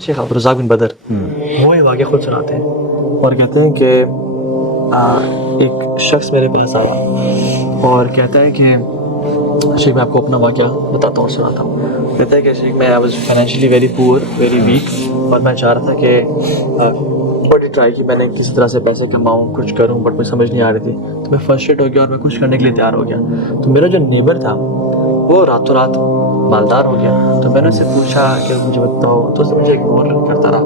शेख अब्दुल रज़ाक बिन बदर वो ये वाक़या खुद सुनाते हैं और कहते हैं कि एक शख्स मेरे पास आया और कहता है कि शेख मैं आपको अपना वाक़या बताता हूँ और सुनाता हूँ। कहता है कि शेख मैं I was financially very poor very weak और मैं चाह रहा था कि बड़ी ट्राई की मैंने किस तरह से पैसे कमाऊँ कुछ करूँ बट मुझे समझ नहीं आ रही थी। तो मैं फ्रस्ट्रेट हो गया और मैं कुछ करने के लिए तैयार हो गया। तो मेरा जो नेबर था वो रातों रात मालदार हो गया। तो मैंने उससे पूछा कि मुझे बताओ, तो उसने मुझे इग्नोर करता रहा।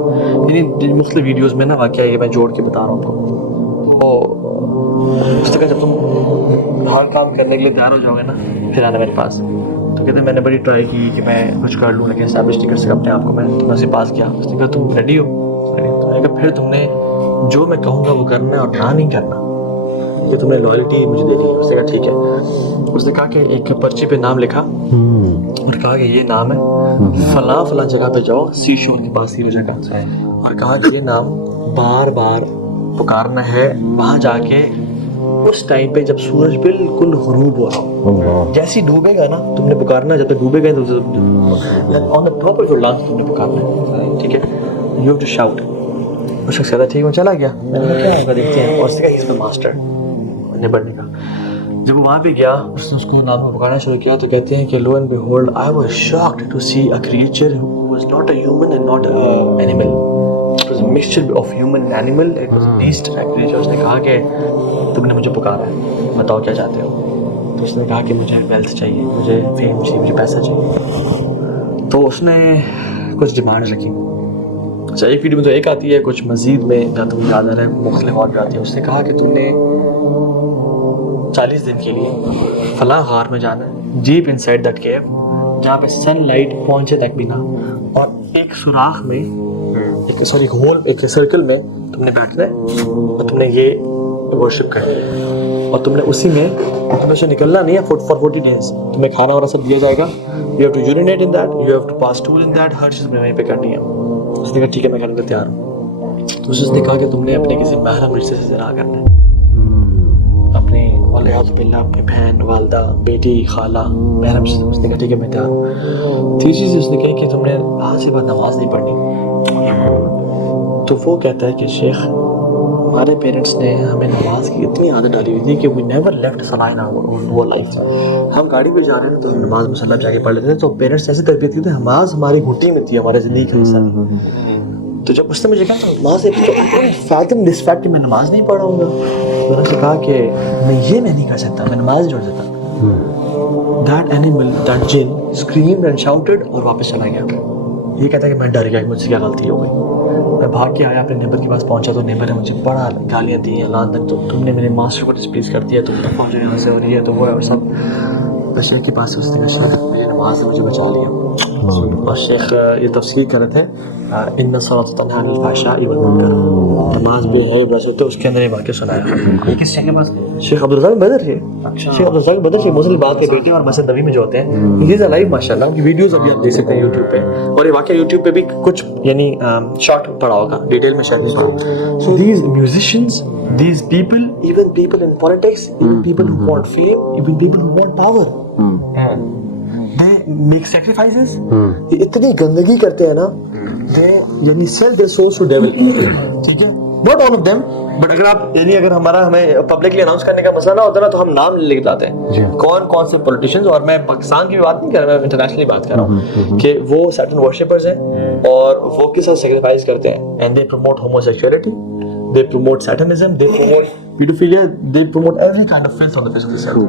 यानी मुख्तलिफ वीडियोस में ना वाक़या ये मैं जोड़ के बता रहा हूँ आपको। तो उसने कहा जब तुम हर काम करने के लिए तैयार हो जाओगे ना फिर आना मेरे पास। तो कहते मैंने बड़ी ट्राई की कि मैं कुछ कर लूँ लेकिन एस्टैब्लिश नहीं कर सका अपने आप को। मैं उसके पास गया, उसने कहा तुम रेडी हो? तो मैंने कहा फिर तुमने जो मैं कहूँगा वो करना है और ना नहीं करना कि तुमने लॉयल्टी मुझे देनी है। उसने कहा ठीक है। उसने कहा कि एक पर्ची पे नाम लिखा और कहा कि ये नाम है फलां फलां जगह पे जाओ सी शोर के पास ही वो जगह, और कहा कि ये नाम बार बार पुकारना है वहाँ जाके उस टाइम पे जब सूरज बिल्कुल गुरूब हो रहा हो। जैसे ही डूबेगा ना तुमने पुकारना, जब तक डूबेगा तो on the top of your lungs तुमने पुकारना है, ठीक है? You have to shout. वो शख्स कहता ठीक है, वो चला गया। मैंने कहा क्या होगा देखते हैं। और उसने कहा ही इज द मास्टर निबड़ने का। जब वो वहाँ पे गया उसने उसको नाम पुकारना शुरू किया तो कहते हैं कि lo and behold I was shocked to see a creature who was not a human and not an animal, it was a mixture of human and animal, it was a beast creature. उसने कहा कि तुमने मुझे पुकारा है, बताओ क्या चाहते हो? तो उसने कहा कि मुझे वेल्थ चाहिए, मुझे फेम चाहिए, मुझे पैसा चाहिए। तो उसने कुछ डिमांड रखी। अच्छा एक वीडियो में तो एक आती है, कुछ मजीद में जहाँ तुम याद आ रहा है मुख्तलिफ और भी आती है। उसने कहा कि तुमने 40 दिन के लिए फलां गार में जाना है, डीप इनसाइड दैट केव, जहाँ पे सनलाइट पहुंचे तक भी ना, और एक सुराख में एक होल एक सर्कल में तुमने बैठना है और तुमने ये वर्शिप करनी है और तुमने उसी में तुम्हें से निकलना नहीं है फॉर 40 डेज। तुम्हें खाना और सब दिया जाएगा, you have to urinate in that, you have to pass stool in that, हर चीज़ वहीं पे करनी है। उसने कहा ठीक है मैं करने को तैयार हूँ। तो उसने कहा कि तुमने अपने किसी महरम रिश्ते से ज़रा करना है, अपने अपने बहन वालदा बेटी खाला महरम। उसने कहा ठीक है मैं तैयार हूँ। तीसरी चीज़ उसने कही कि तुमने आज से बाद नमाज नहीं पढ़नी। तो वो कहता है कि शेख हमारे पेरेंट्स ने हमें नमाज की इतनी आदत डाली हुई थी कि वी नेवर लेफ्ट सलाह इन आवर लाइफ। हम गाड़ी पे जा रहे हैं तो हम नमाज मुसल्ला जाके पढ़ लेते थे। तो पेरेंट्स ऐसी तरबियत की थी, नमाज हमारी घुटी में थी, हमारे ज़िंदगी का हिस्सा। तो जब उसने मुझे कहा नमाज फैथम दिस फैक्ट कि मैं नमाज नहीं पढ़ाऊँगा, मैंने उससे कहा कि मैं नहीं कर सकता, मैं नमाज जोड़ सकता। दैट एनिमल दैट जिन स्क्रीम्ड एंड शाउटेड और वापस चला गया। ये कहता है कि मैं डर गया कि मुझसे क्या गलती हो गई। मैं भाग के आया, अपने नेबर के पास पहुंचा तो नेबर ने मुझे बड़ा गालियाँ दी हैं, लान तक तो तुमने मेरे मास्टर को डिस्प्लेस कर दिया, तुम दफा जो यहाँ से हो रही है तो वो है और सब। तो शेख के पास उसने कहा शेख मेरी नमाज ने मुझे बचा लिया। और शेख ये तफसीर कर रहे थे इन्ना सलात तन्हा अनिल फ़हशाई वल मुनकर, नमाज भी है बस होते उसके अंदर ये वाक़या सुनाया। ये किस शेख के पास? शेख अब्दुल रज़ाक बदर है। अच्छा शेख अब्दुल रज़ाक बदर शेख मुस्लिम बात के बेटे और मसजिद नबी में जो होते हैं, ये लाइव माशाल्लाह उनकी वीडियोस अभी आप देख सकते हैं यूट्यूब पे। और ये वाक़या यूट्यूब पे भी कुछ यानी शॉर्ट पड़ा होगा, डिटेल में शायद नहीं पड़ा। So these musicians, these people, even people in politics, even people who want fame, even people who want power, they make sacrifices. इतनी गंदगी करते हैं ना, they यानी sell their souls to devil, ठीक है? Not all of them, but अगर हमें पब्लिकली अनाउंस करने का मसला ना होता ना तो हम नाम लिख लाते हैं कौन से पॉलिटिशियंस। और मैं पाकिस्तान की भी बात नहीं कर रहा, मैं इंटरनेशनली बात कर रहा हूँ कि वो सर्टेन वर्शिपर्स हैं और वो किस तरह सेक्रीफाइस करते हैं। And they promote homosexuality, they promote satanism, they promote pedophilia, they promote every kind of filth on the face of this earth.